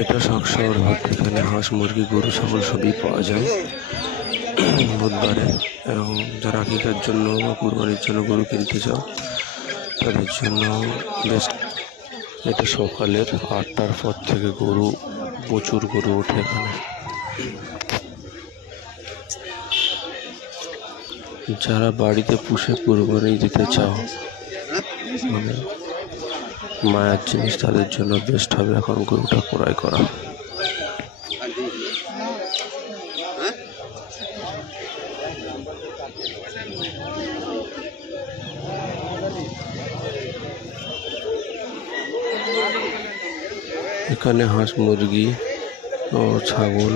এটা শখশহর হাট। এখানে হাঁস, মুরগি, গরু, ছাগল সবই পাওয়া যায় বুধবারে। এবং যারা আকিকার জন্য বা কুরবানির জন্য গরু কিনতে চাও তাদের জন্য বেস্ট। এটা সকালের 8টার পর থেকে প্রচুর গরু ওঠে এখানে। যারা বাড়িতে পুষে কুরবানি দিতে চাও, মানে মায়ের জিনিস, তাদের জন্য বেস্ট হবে এখন গরুটা ক্রয় করা। এখানে হাঁস, মুরগি ও ছাগল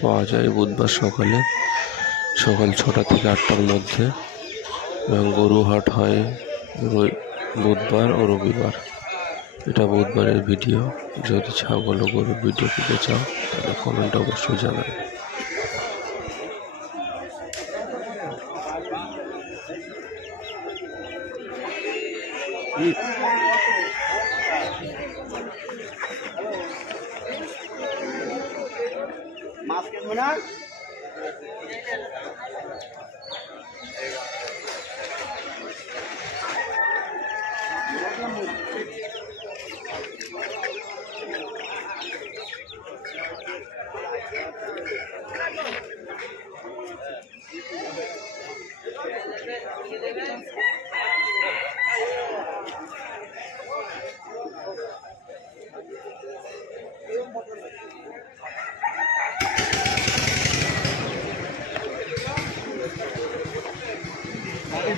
পাওয়া যায় বুধবার সকাল 6টা থেকে 8টার মধ্যে। এবং গরু হাট হয় বুধবার ও রবিবার। এটা বুধবারের ভিডিও। যদি ছাগল ও গরুর ভিডিও পেতে চাও তাহলে কমেন্টে অবশ্যই জানাবে।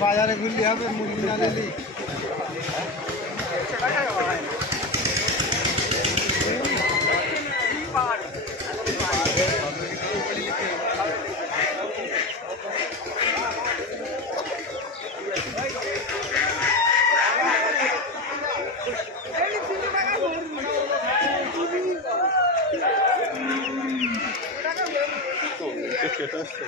বাজারে ঘুরলে হবে, মুরগি না নিলি